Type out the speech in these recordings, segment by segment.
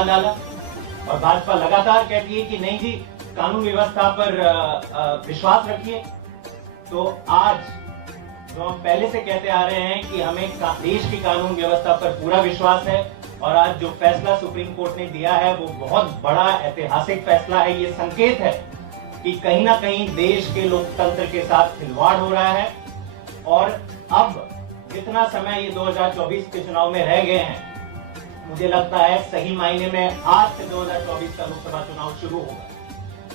डाला और भाजपा लगातार कहती है कि नहीं जी कानून व्यवस्था पर विश्वास रखिए। तो आज जो हम पहले से कहते आ रहे हैं कि हमें देश की कानून व्यवस्था पर पूरा विश्वास है और आज जो फैसला सुप्रीम कोर्ट ने दिया है वो बहुत बड़ा ऐतिहासिक फैसला है। ये संकेत है कि कहीं ना कहीं देश के लोकतंत्र के साथ खिलवाड़ हो रहा है और अब जितना समय ये 2024 के चुनाव में रह गए हैं, मुझे लगता है सही मायने में आज से 2024 का लोकसभा चुनाव शुरू होगा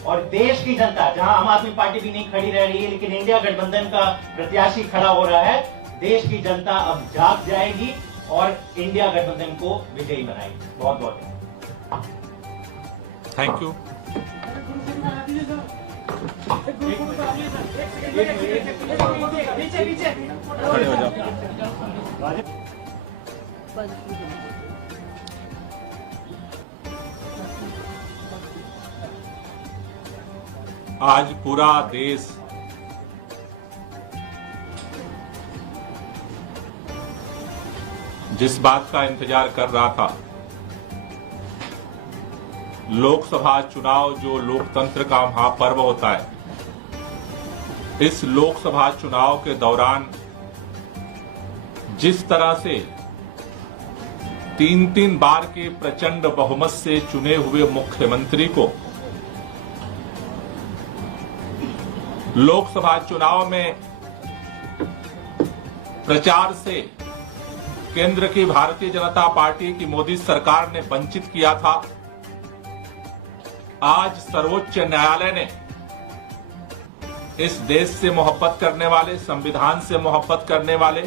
और देश की जनता, जहां आम आदमी पार्टी भी नहीं खड़ी रह रही है लेकिन इंडिया गठबंधन का प्रत्याशी खड़ा हो रहा है, देश की जनता अब जाग जाएगी और इंडिया गठबंधन को विजयी बनाएगी। बहुत बहुत थैंक यू। खड़े हो जाओ। आज पूरा देश जिस बात का इंतजार कर रहा था, लोकसभा चुनाव जो लोकतंत्र का महापर्व होता है, इस लोकसभा चुनाव के दौरान जिस तरह से 3-3 बार के प्रचंड बहुमत से चुने हुए मुख्यमंत्री को लोकसभा चुनाव में प्रचार से केंद्र की भारतीय जनता पार्टी की मोदी सरकार ने वंचित किया था, आज सर्वोच्च न्यायालय ने इस देश से मोहब्बत करने वाले, संविधान से मोहब्बत करने वाले,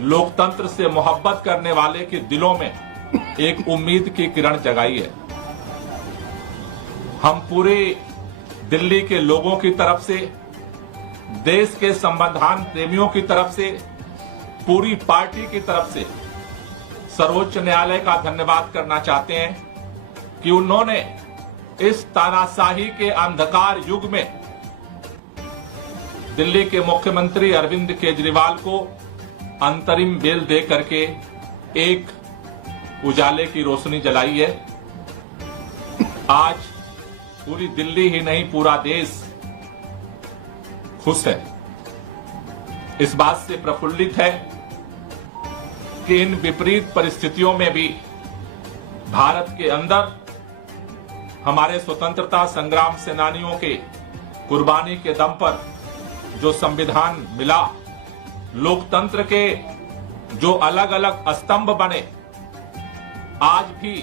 लोकतंत्र से मोहब्बत करने वाले के दिलों में एक उम्मीद की किरण जगाई है। हम पूरे दिल्ली के लोगों की तरफ से, देश के संविधान प्रेमियों की तरफ से, पूरी पार्टी की तरफ से सर्वोच्च न्यायालय का धन्यवाद करना चाहते हैं कि उन्होंने इस तानाशाही के अंधकार युग में दिल्ली के मुख्यमंत्री अरविंद केजरीवाल को अंतरिम बेल दे करके एक उजाले की रोशनी जलाई है। आज पूरी दिल्ली ही नहीं, पूरा देश खुश है, इस बात से प्रफुल्लित है कि इन विपरीत परिस्थितियों में भी भारत के अंदर हमारे स्वतंत्रता संग्राम सेनानियों के कुर्बानी के दम पर जो संविधान मिला, लोकतंत्र के जो अलग अलग स्तंभ बने, आज भी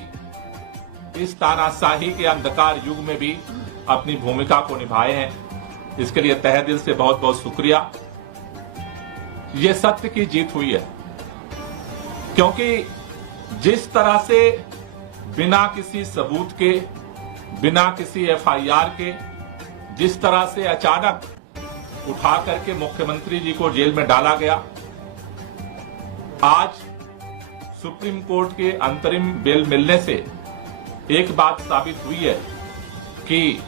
इस तानाशाही के अंधकार युग में भी अपनी भूमिका को निभाए हैं। इसके लिए तहे दिल से बहुत बहुत शुक्रिया। ये सत्य की जीत हुई है, क्योंकि जिस तरह से बिना किसी सबूत के, बिना किसी एफआईआर के, जिस तरह से अचानक उठा करके मुख्यमंत्री जी को जेल में डाला गया, आज सुप्रीम कोर्ट के अंतरिम बेल मिलने से एक बात साबित हुई है कि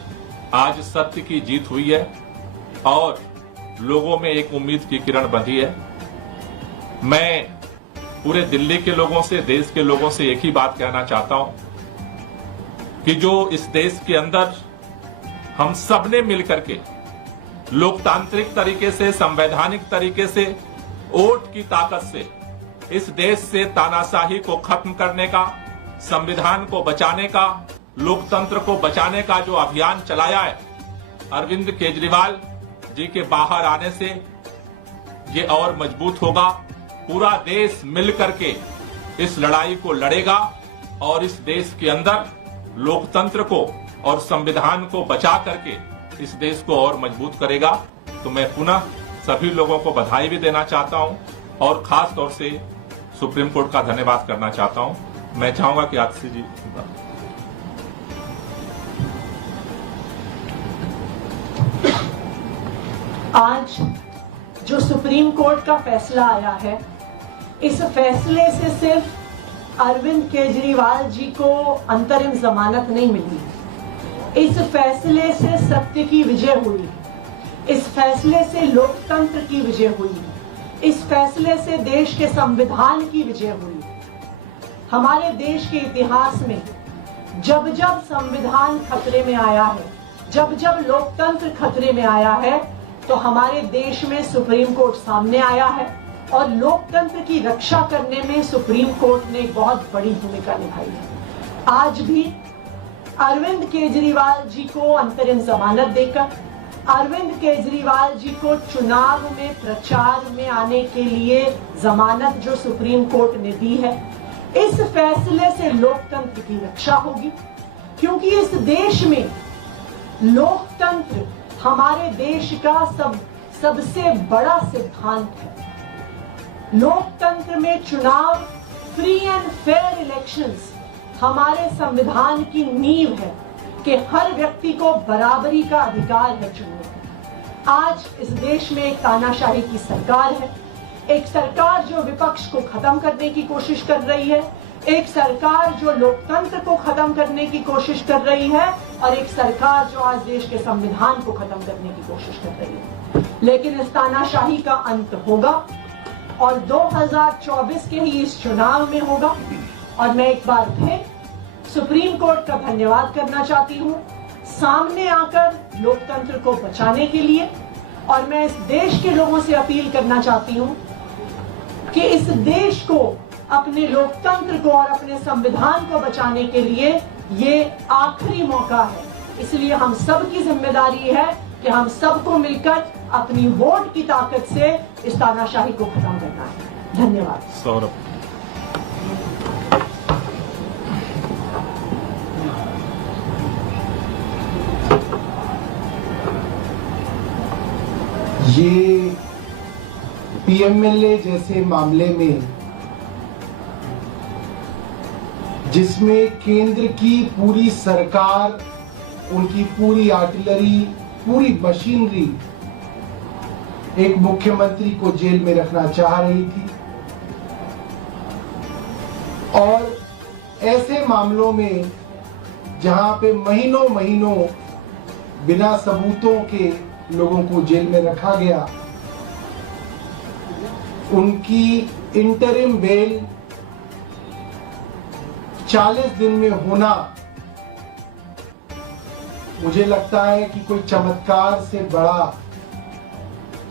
आज सत्य की जीत हुई है और लोगों में एक उम्मीद की किरण बंधी है। मैं पूरे दिल्ली के लोगों से, देश के लोगों से एक ही बात कहना चाहता हूं कि जो इस देश के अंदर हम सब ने मिलकर के लोकतांत्रिक तरीके से, संवैधानिक तरीके से, वोट की ताकत से इस देश से तानाशाही को खत्म करने का, संविधान को बचाने का, लोकतंत्र को बचाने का जो अभियान चलाया है, अरविंद केजरीवाल जी के बाहर आने से ये और मजबूत होगा। पूरा देश मिलकर के इस लड़ाई को लड़ेगा और इस देश के अंदर लोकतंत्र को और संविधान को बचा करके इस देश को और मजबूत करेगा। तो मैं पुनः सभी लोगों को बधाई भी देना चाहता हूं और खास तौर से सुप्रीम कोर्ट का धन्यवाद करना चाहता हूं। मैं चाहूंगा कि आतिशी जी। आज जो सुप्रीम कोर्ट का फैसला आया है, इस फैसले से सिर्फ अरविंद केजरीवाल जी को अंतरिम जमानत नहीं मिली, इस फैसले से सत्य की विजय हुई, इस फैसले से लोकतंत्र की विजय हुई, इस फैसले से देश के संविधान की विजय हुई। हमारे देश के इतिहास में जब जब संविधान खतरे में आया है, जब जब लोकतंत्र खतरे में आया है, तो हमारे देश में सुप्रीम कोर्ट सामने आया है और लोकतंत्र की रक्षा करने में सुप्रीम कोर्ट ने एक बहुत बड़ी भूमिका निभाई है। आज भी अरविंद केजरीवाल जी को अंतरिम जमानत देकर, अरविंद केजरीवाल जी को चुनाव में प्रचार में आने के लिए जमानत जो सुप्रीम कोर्ट ने दी है, इस फैसले से लोकतंत्र की रक्षा होगी, क्योंकि इस देश में लोकतंत्र हमारे देश का सबसे बड़ा सिद्धांत है। लोकतंत्र में चुनाव, फ्री एंड फेयर इलेक्शंस हमारे संविधान की नींव है कि हर व्यक्ति को बराबरी का अधिकार है चुनने का। आज इस देश में एक तानाशाही की सरकार है, एक सरकार जो विपक्ष को खत्म करने की कोशिश कर रही है, एक सरकार जो लोकतंत्र को खत्म करने की कोशिश कर रही है और एक सरकार जो आज देश के संविधान को खत्म करने की कोशिश कर रही है। लेकिन इस तानाशाही का अंत होगा और 2024 के ही इस चुनाव में होगा। और मैं एक बार फिर सुप्रीम कोर्ट का धन्यवाद करना चाहती हूं सामने आकर लोकतंत्र को बचाने के लिए, और मैं इस देश के लोगों से अपील करना चाहती हूं कि इस देश को, अपने लोकतंत्र को और अपने संविधान को बचाने के लिए ये आखिरी मौका है। इसलिए हम सब की जिम्मेदारी है कि हम सबको मिलकर अपनी वोट की ताकत से इस तानाशाही को खत्म करना है। धन्यवाद। सौरभ। ये पीएमएलए जैसे मामले में, जिसमें केंद्र की पूरी सरकार, उनकी पूरी आर्टिलरी, पूरी मशीनरी एक मुख्यमंत्री को जेल में रखना चाह रही थी, और ऐसे मामलों में जहां पे महीनों महीनों बिना सबूतों के लोगों को जेल में रखा गया, उनकी इंटरिम बेल 40 दिन में होना, मुझे लगता है कि कोई चमत्कार से बड़ा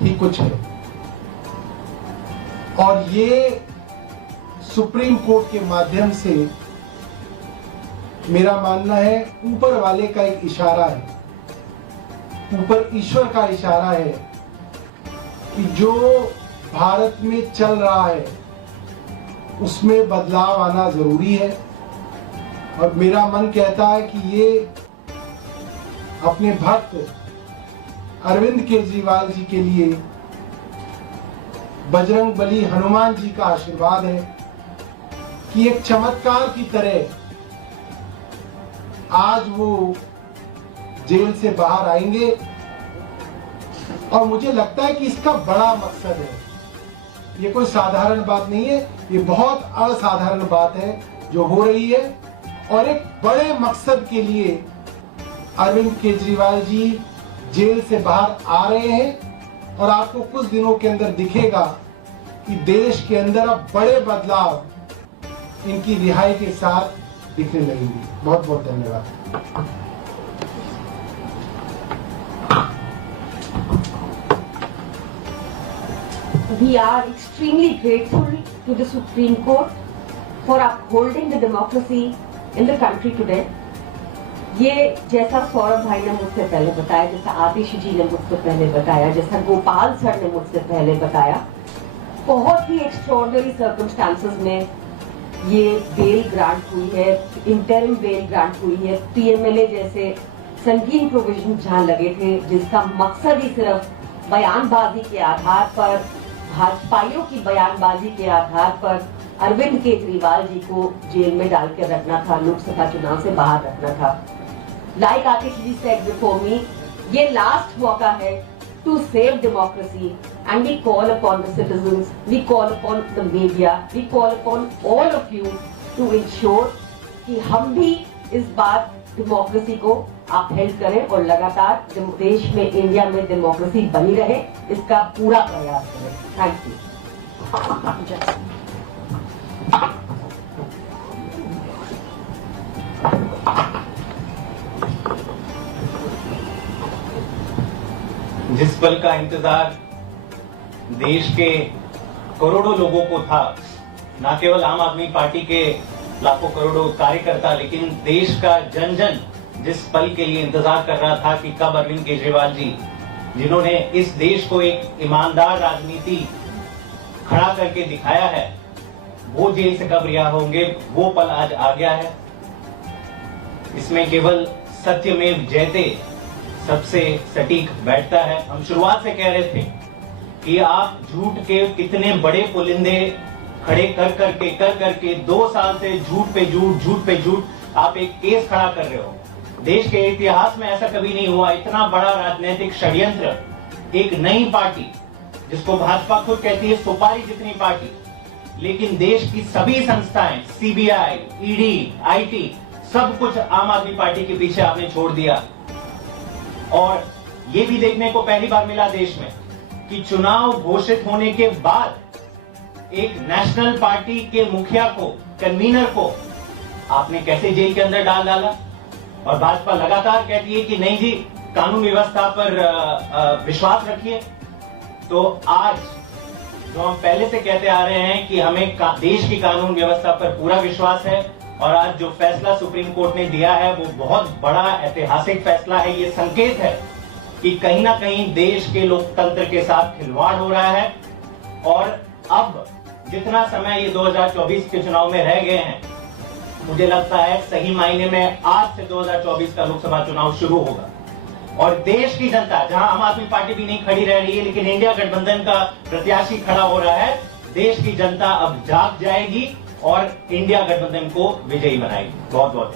ही कुछ है। और ये सुप्रीम कोर्ट के माध्यम से, मेरा मानना है, ऊपर वाले का एक इशारा है, ऊपर ईश्वर का इशारा है कि जो भारत में चल रहा है उसमें बदलाव आना जरूरी है। और मेरा मन कहता है कि ये अपने भक्त अरविंद केजरीवाल जी के लिए बजरंग बली हनुमान जी का आशीर्वाद है कि एक चमत्कार की तरह आज वो जेल से बाहर आएंगे। और मुझे लगता है कि इसका बड़ा मकसद है, ये कोई साधारण बात नहीं है, ये बहुत असाधारण बात है जो हो रही है। और एक बड़े मकसद के लिए अरविंद केजरीवाल जी जेल से बाहर आ रहे हैं। और आपको कुछ दिनों के अंदर दिखेगा कि देश के अंदर अब बड़े बदलाव इनकी रिहाई के साथ दिखने लगेंगे। बहुत बहुत धन्यवाद। We are extremely grateful to the Supreme Court for upholding the democracy in the country today. ये जैसा सौरभ भाई ने मुझसे पहले बताया, जैसा आतिश जी ने मुझसे पहले बताया, जैसा गोपाल सर ने मुझसे पहले बताया, बहुत ही एक्स्ट्रॉर्डिनरी सर्कमस्टांसेस में ये बेल ग्रांट हुई है, इंटरिम बेल ग्रांट हुई है। पीएमएलए जैसे संगीन प्रोविजन जहां लगे थे, जिसका मकसद ही सिर्फ बयानबाजी के आधार पर, भाजपाइयों की बयानबाजी के आधार पर अरविंद केजरीवाल जी को जेल में डाल के रखना था, लोकसभा चुनाव से बाहर रखना था। Like Atish ji said before me, ये लास्ट मौका है to save democracy and we call upon the citizens, we call upon the media, we call upon all of you to ensure कि हम भी इस बार डेमोक्रेसी को अपहेल्ड करें और लगातार देश में, इंडिया में डेमोक्रेसी बनी रहे, इसका पूरा प्रयास करें। Thank you. जिस पल का इंतजार देश के करोड़ों लोगों को था, न केवल आम आदमी पार्टी के लाखों करोड़ों कार्यकर्ता, लेकिन देश का जन जन जिस पल के लिए इंतजार कर रहा था कि कब अरविंद केजरीवाल जी, जिन्होंने इस देश को एक ईमानदार राजनीति खड़ा करके दिखाया है, वो जेल से कब रिहा होंगे, वो पल आज आ गया है। इसमें केवल सत्यमेव जयते सबसे सटीक बैठता है। हम शुरुआत से कह रहे थे कि आप झूठ के कितने बड़े पुलिंदे खड़े कर करके 2 साल से झूठ पे झूठ आप एक केस खड़ा कर रहे हो। देश के इतिहास में ऐसा कभी नहीं हुआ, इतना बड़ा राजनीतिक षड्यंत्र। एक नई पार्टी जिसको भाजपा खुद कहती है सुपारी जितनी पार्टी, लेकिन देश की सभी संस्थाएं, सीबीआई, ईडी, आईटी, सब कुछ आम आदमी पार्टी के पीछे आपने छोड़ दिया। और ये भी देखने को पहली बार मिला देश में कि चुनाव घोषित होने के बाद एक नेशनल पार्टी के मुखिया को, कन्वीनर को आपने कैसे जेल के अंदर डाला। और भाजपा लगातार कहती है कि नहीं जी, कानून व्यवस्था पर विश्वास रखिए। तो आज जो हम पहले से कहते आ रहे हैं कि हमें देश की कानून व्यवस्था पर पूरा विश्वास है, और आज जो फैसला सुप्रीम कोर्ट ने दिया है वो बहुत बड़ा ऐतिहासिक फैसला है। ये संकेत है कि कहीं ना कहीं देश के लोकतंत्र के साथ खिलवाड़ हो रहा है। और अब जितना समय ये 2024 के चुनाव में रह गए हैं, मुझे लगता है सही मायने में आज से 2024 का लोकसभा चुनाव शुरू होगा। और देश की जनता, जहां आम आदमी पार्टी भी नहीं खड़ी रह रही है, लेकिन इंडिया गठबंधन का प्रत्याशी खड़ा हो रहा है, देश की जनता अब जाग जाएगी और इंडिया गठबंधन को विजयी बनाएगी। बहुत बहुत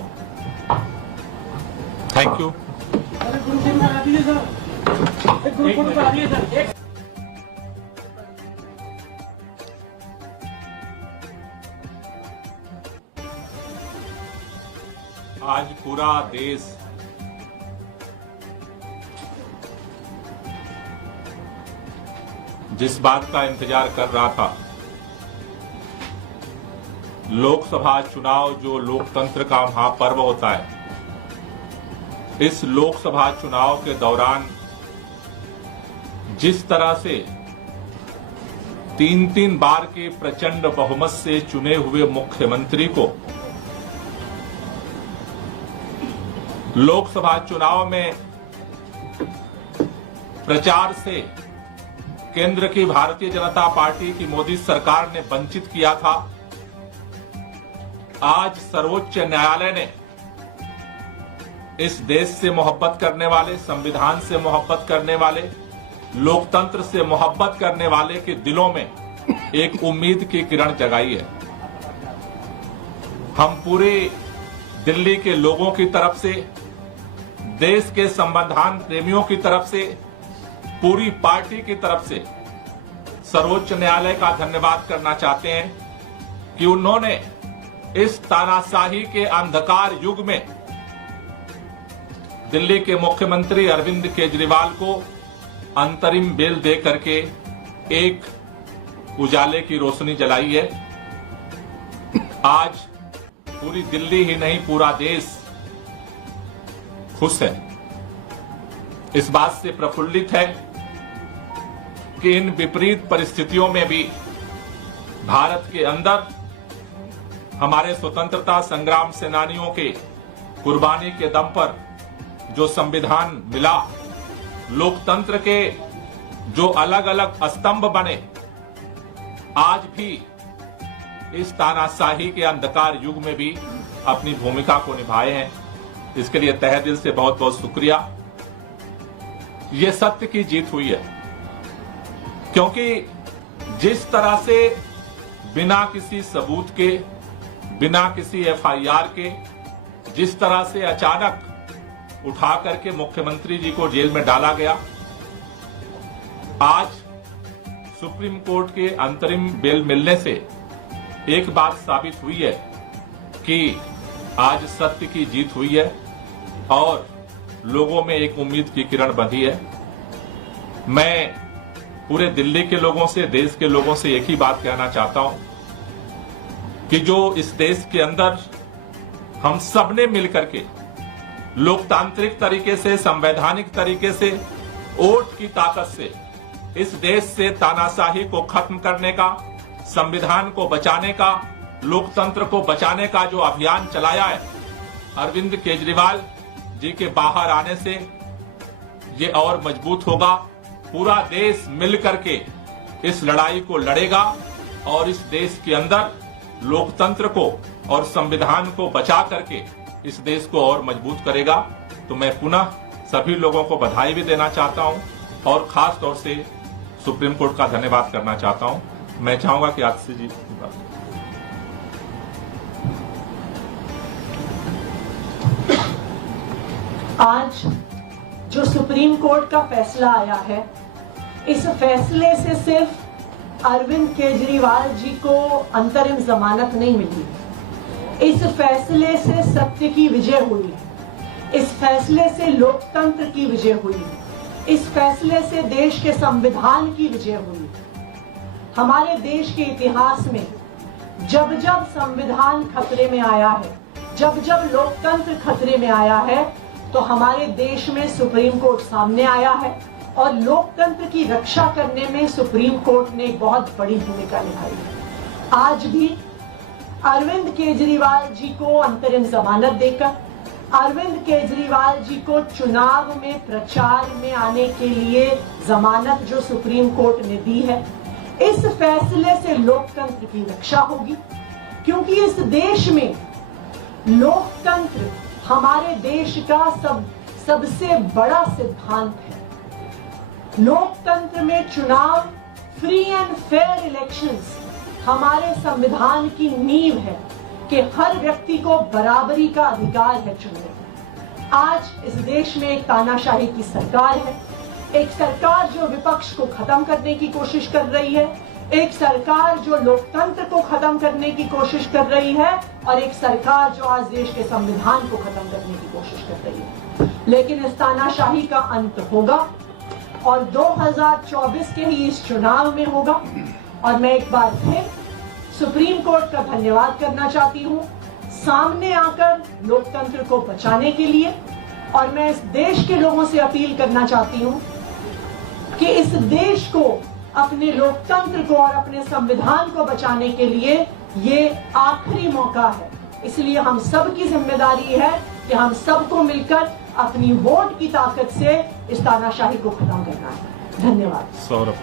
थैंक यू। आज पूरा देश जिस बात का इंतजार कर रहा था, लोकसभा चुनाव जो लोकतंत्र का महापर्व होता है, इस लोकसभा चुनाव के दौरान जिस तरह से 3-3 बार के प्रचंड बहुमत से चुने हुए मुख्यमंत्री को लोकसभा चुनाव में प्रचार से केंद्र की भारतीय जनता पार्टी की मोदी सरकार ने वंचित किया था, आज सर्वोच्च न्यायालय ने इस देश से मोहब्बत करने वाले, संविधान से मोहब्बत करने वाले, लोकतंत्र से मोहब्बत करने वाले के दिलों में एक उम्मीद की किरण जगाई है। हम पूरे दिल्ली के लोगों की तरफ से, देश के संविधान प्रेमियों की तरफ से, पूरी पार्टी की तरफ से सर्वोच्च न्यायालय का धन्यवाद करना चाहते हैं कि उन्होंने इस तानाशाही के अंधकार युग में दिल्ली के मुख्यमंत्री अरविंद केजरीवाल को अंतरिम बेल दे करके एक उजाले की रोशनी जलाई है। आज पूरी दिल्ली ही नहीं, पूरा देश खुश है, इस बात से प्रफुल्लित है कि इन विपरीत परिस्थितियों में भी भारत के अंदर हमारे स्वतंत्रता संग्राम सेनानियों के कुर्बानी के दम पर जो संविधान मिला, लोकतंत्र के जो अलग अलग स्तंभ बने, आज भी इस तानाशाही के अंधकार युग में भी अपनी भूमिका को निभाए हैं। इसके लिए तहे दिल से बहुत बहुत शुक्रिया। ये सत्य की जीत हुई है, क्योंकि जिस तरह से बिना किसी सबूत के, बिना किसी एफआईआर के, जिस तरह से अचानक उठा करके मुख्यमंत्री जी को जेल में डाला गया, आज सुप्रीम कोर्ट के अंतरिम बेल मिलने से एक बात साबित हुई है कि आज सत्य की जीत हुई है और लोगों में एक उम्मीद की किरण बंधी है। मैं पूरे दिल्ली के लोगों से, देश के लोगों से एक ही बात कहना चाहता हूं कि जो इस देश के अंदर हम सब ने मिलकर के लोकतांत्रिक तरीके से, संवैधानिक तरीके से वोट की ताकत से इस देश से तानाशाही को खत्म करने का, संविधान को बचाने का, लोकतंत्र को बचाने का जो अभियान चलाया है, अरविंद केजरीवाल जी के बाहर आने से ये और मजबूत होगा। पूरा देश मिलकर के इस लड़ाई को लड़ेगा और इस देश के अंदर लोकतंत्र को और संविधान को बचा करके इस देश को और मजबूत करेगा। तो मैं पुनः सभी लोगों को बधाई भी देना चाहता हूं और खास तौर से सुप्रीम कोर्ट का धन्यवाद करना चाहता हूं। मैं चाहूंगा कि आतिशी जी आज जो सुप्रीम कोर्ट का फैसला आया है, इस फैसले से सिर्फ अरविंद केजरीवाल जी को अंतरिम जमानत नहीं मिली। इस फैसले से सत्य की विजय हुई है। इस फैसले से लोकतंत्र की विजय हुई है। इस फैसले से देश के संविधान की विजय हुई है। हमारे देश के इतिहास में जब जब संविधान खतरे में आया है, जब जब लोकतंत्र खतरे में आया है, तो हमारे देश में सुप्रीम कोर्ट सामने आया है और लोकतंत्र की रक्षा करने में सुप्रीम कोर्ट ने एक बहुत बड़ी भूमिका निभाई है। आज भी अरविंद केजरीवाल जी को अंतरिम जमानत देकर, अरविंद केजरीवाल जी को चुनाव में प्रचार में आने के लिए जमानत जो सुप्रीम कोर्ट ने दी है, इस फैसले से लोकतंत्र की रक्षा होगी। क्योंकि इस देश में लोकतंत्र हमारे देश का सबसे बड़ा सिद्धांत है। लोकतंत्र में चुनाव, फ्री एंड फेयर इलेक्शंस हमारे संविधान की नींव है कि हर व्यक्ति को बराबरी का अधिकार है चुनने। आज इस देश में एक तानाशाही की सरकार है, एक सरकार जो विपक्ष को खत्म करने की कोशिश कर रही है, एक सरकार जो लोकतंत्र को खत्म करने की कोशिश कर रही है और एक सरकार जो आज देश के संविधान को खत्म करने की कोशिश कर रही है। लेकिन इस तानाशाही का अंत होगा और 2024 के ही इस चुनाव में होगा। और मैं एक बार फिर सुप्रीम कोर्ट का धन्यवाद करना चाहती हूं सामने आकर लोकतंत्र को बचाने के लिए। और मैं इस देश के लोगों से अपील करना चाहती हूं कि इस देश को, अपने लोकतंत्र को और अपने संविधान को बचाने के लिए ये आखिरी मौका है। इसलिए हम सब की जिम्मेदारी है कि हम सबको मिलकर अपनी वोट की ताकत से इस तानाशाही को खत्म करना है। धन्यवाद। सौरभ।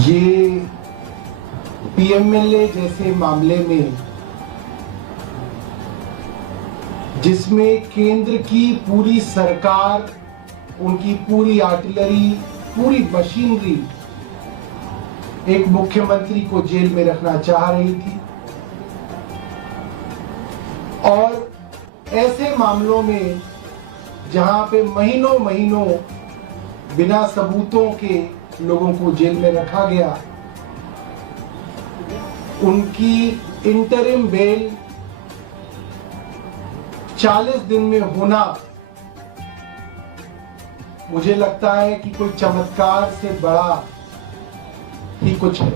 ये पीएमएलए जैसे मामले में, जिसमें केंद्र की पूरी सरकार, उनकी पूरी आर्टिलरी, पूरी मशीनरी एक मुख्यमंत्री को जेल में रखना चाह रही थी, और ऐसे मामलों में जहां पे महीनों महीनों बिना सबूतों के लोगों को जेल में रखा गया, उनकी इंटरिम बेल 40 दिन में होना, मुझे लगता है कि कोई चमत्कार से बड़ा ही कुछ है।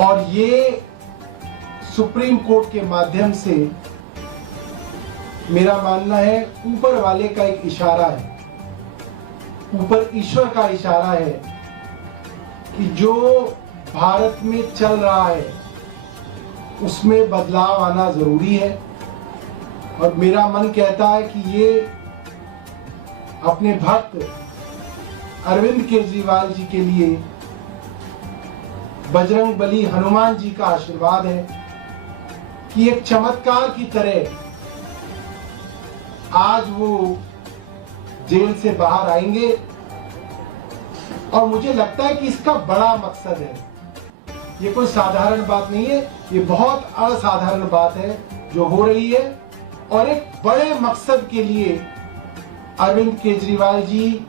और ये सुप्रीम कोर्ट के माध्यम से, मेरा मानना है, ऊपर वाले का एक इशारा है, ऊपर ईश्वर का इशारा है कि जो भारत में चल रहा है उसमें बदलाव आना जरूरी है। और मेरा मन कहता है कि ये अपने भक्त अरविंद केजरीवाल जी के लिए बजरंग बली हनुमान जी का आशीर्वाद है कि एक चमत्कार की तरह आज वो जेल से बाहर आएंगे। और मुझे लगता है कि इसका बड़ा मकसद है, ये कोई साधारण बात नहीं है, ये बहुत असाधारण बात है जो हो रही है। और एक बड़े मकसद के लिए अरविंद केजरीवाल जी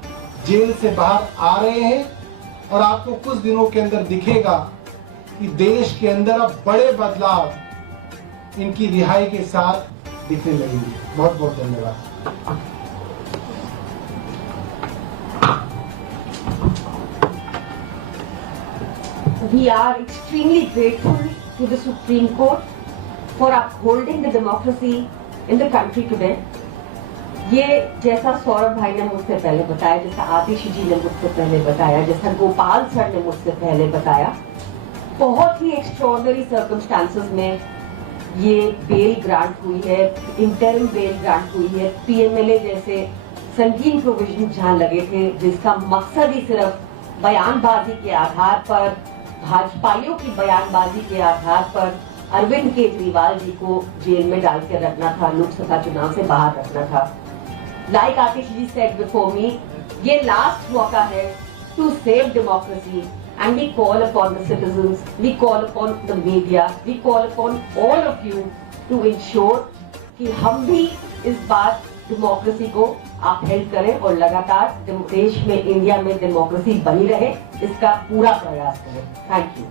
जेल से बाहर आ रहे हैं। और आपको कुछ दिनों के अंदर दिखेगा कि देश के अंदर अब बड़े बदलाव इनकी रिहाई के साथ दिखने लगेंगे। बहुत बहुत धन्यवाद। We are extremely grateful to the Supreme Court for upholding the democracy in the country today. ये जैसा सौरभ भाई ने मुझसे पहले बताया, जैसा आतिश जी ने मुझसे पहले बताया, जैसा गोपाल सर ने मुझसे पहले बताया, बहुत ही एक्स्ट्रॉर्डनरी सर्कमस्टांसेस में ये बेल ग्रांट हुई है, इंटरिम बेल ग्रांट हुई है। पीएमएलए जैसे संगीन प्रोविजन जहां लगे थे, जिसका मकसद ही सिर्फ बयानबाजी के आधार पर, भाजपाइयों की बयानबाजी के आधार पर अरविंद केजरीवाल जी को जेल में डाल के रखना था, लोकसभा चुनाव से बाहर रखना था। Like Atish ji said before me, ये लास्ट मौका है to save democracy and we call upon the citizens, we call upon the media, we call upon all of you to ensure कि हम भी इस बार डेमोक्रेसी को अपहेल्ड करें और लगातार देश में, इंडिया में डेमोक्रेसी बनी रहे, इसका पूरा प्रयास करें। Thank you.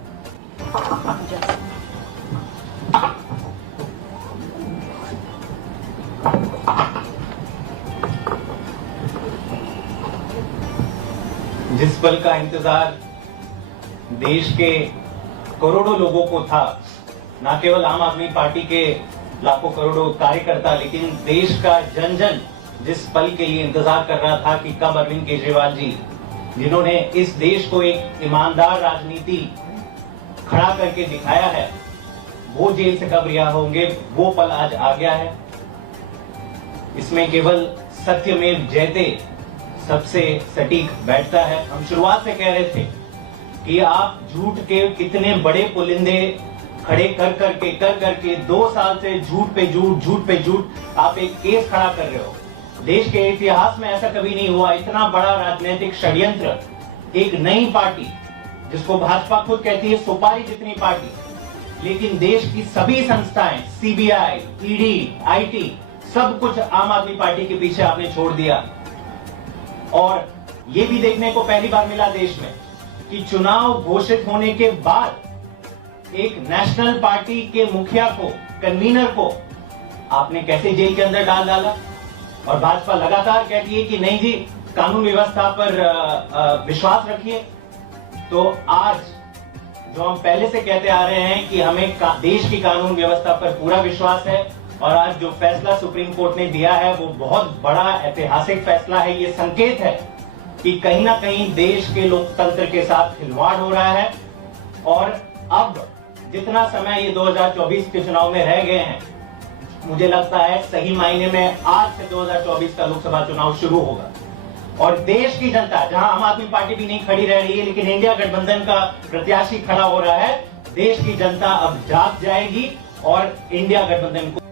जिस पल का इंतजार देश के करोड़ों लोगों को था, न केवल आम आदमी पार्टी के लाखों करोड़ों कार्यकर्ता, लेकिन देश का जन जन जिस पल के लिए इंतजार कर रहा था कि कब अरविंद केजरीवाल जी, जिन्होंने इस देश को एक ईमानदार राजनीति खड़ा करके दिखाया है, वो जेल से कब रिहा होंगे, वो पल आज आ गया है। इसमें केवल सत्यमेव जयते सबसे सटीक बैठता है। हम शुरुआत से कह रहे थे कि आप झूठ के कितने बड़े पुलिंदे खड़े कर करके 2 साल से झूठ पे झूठ आप एक केस खड़ा कर रहे हो। देश के इतिहास में ऐसा कभी नहीं हुआ, इतना बड़ा राजनीतिक षड्यंत्र। एक नई पार्टी जिसको भाजपा खुद कहती है सुपारी जितनी पार्टी, लेकिन देश की सभी संस्थाएं, सीबीआई, ईडी, आईटी, सब कुछ आम आदमी पार्टी के पीछे आपने छोड़ दिया। और ये भी देखने को पहली बार मिला देश में कि चुनाव घोषित होने के बाद एक नेशनल पार्टी के मुखिया को, कन्वीनर को आपने कैसे जेल के अंदर डाला। और भाजपा लगातार कहती है कि नहीं जी, कानून व्यवस्था पर विश्वास रखिए। तो आज जो हम पहले से कहते आ रहे हैं कि हमें देश की कानून व्यवस्था पर पूरा विश्वास है, और आज जो फैसला सुप्रीम कोर्ट ने दिया है वो बहुत बड़ा ऐतिहासिक फैसला है। ये संकेत है कि कहीं ना कहीं देश के लोकतंत्र के साथ खिलवाड़ हो रहा है। और अब जितना समय ये 2024 के चुनाव में रह गए हैं, मुझे लगता है सही मायने में आज से 2024 का लोकसभा चुनाव शुरू होगा। और देश की जनता, जहां आम आदमी पार्टी भी नहीं खड़ी रह रही है, लेकिन इंडिया गठबंधन का प्रत्याशी खड़ा हो रहा है, देश की जनता अब जाग जाएगी और इंडिया गठबंधन को